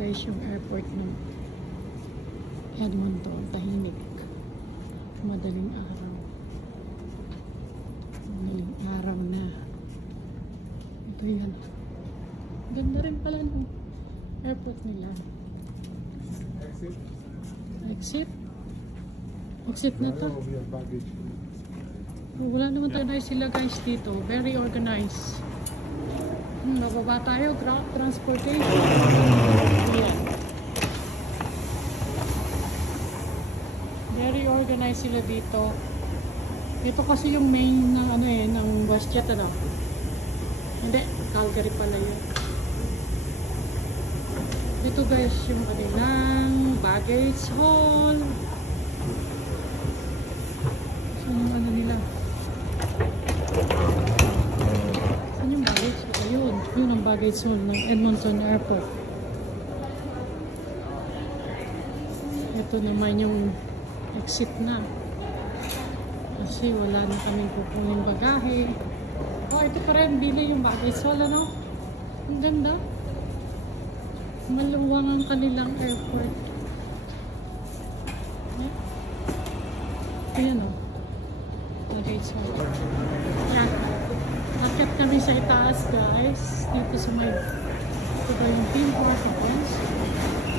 guys yung airport ng Edmonton. Tahimik. Madaling araw. Madaling araw na. Ito yan. Ganda rin pala ng airport nila. Exit? Exit na to. Wala naman tayo sila guys dito. Very organized. Mababa tayo. Transportation. Ayan. Very organized sila dito. Dito kasi yung main ng ano eh, ng WestJet ano. Hindi, Calgary pala yun. Dito guys yung kanilang baggage hall. Saan yung ano nila? Saan yung baggage hall? Ayun, yun ang baggage hall ng Edmonton Airport. Ito naman yung exit na. Kasi wala na kaming kukunin bagahe. Oh, ito pa rin, bili yung baggage hall, ano? Ang ganda. Maluwang ang kanilang airport. Ayan o. Baggage hall. Ayan. Akit kami sa itaas, guys. Dito sa may ito ba yung theme park events.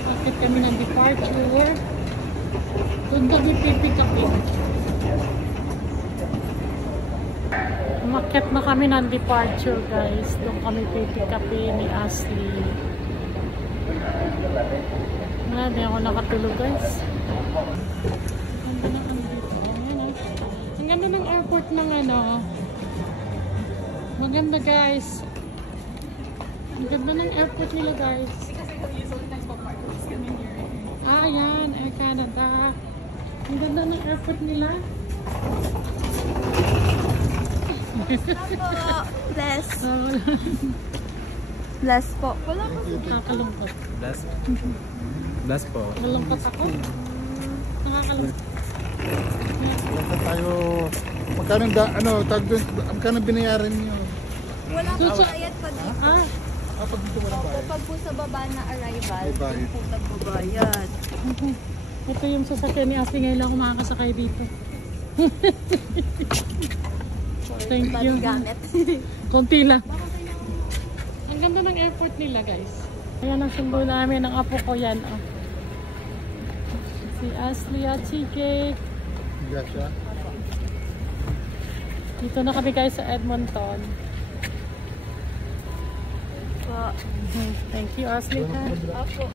Akit kami ng departure. Doon kami pipick-upin. Umakyat na kami ng departure, guys. Doon kami pipick-upin ni Ashley. Wala, di ako nakatulog, guys. Ang ganda ng dito. Ang ganda ng airport ng ano. Maganda, guys. Ang ganda ng airport nila, guys. Ah, yan. Air Canada. Ang ganda ng airport nila. Bless. Bless po. Wala po. Nakakalungkot. Bless. Bless po. Nalungkot ako. Nakakalungkot. Basta tayo, magkano magkano binayaran niyo? Wala po bayad pag dito. Ah, Pag dito wala Opo, bayad. pag po sa baba na arrival, May bayad. yun po nagbabayad. ito yung sasakyan ni Ashley. Ngayon lang ako makakasakay dito. Thank you. Gamit. Konti lang. Ang ganda ng airport nila, guys. Ayan ang sundo namin ng apo ko yan. Oh. Si Ashley at CJ. Bigas siya. Dito na kami guys sa Edmonton. Po. Thank you, Ashley. Opo.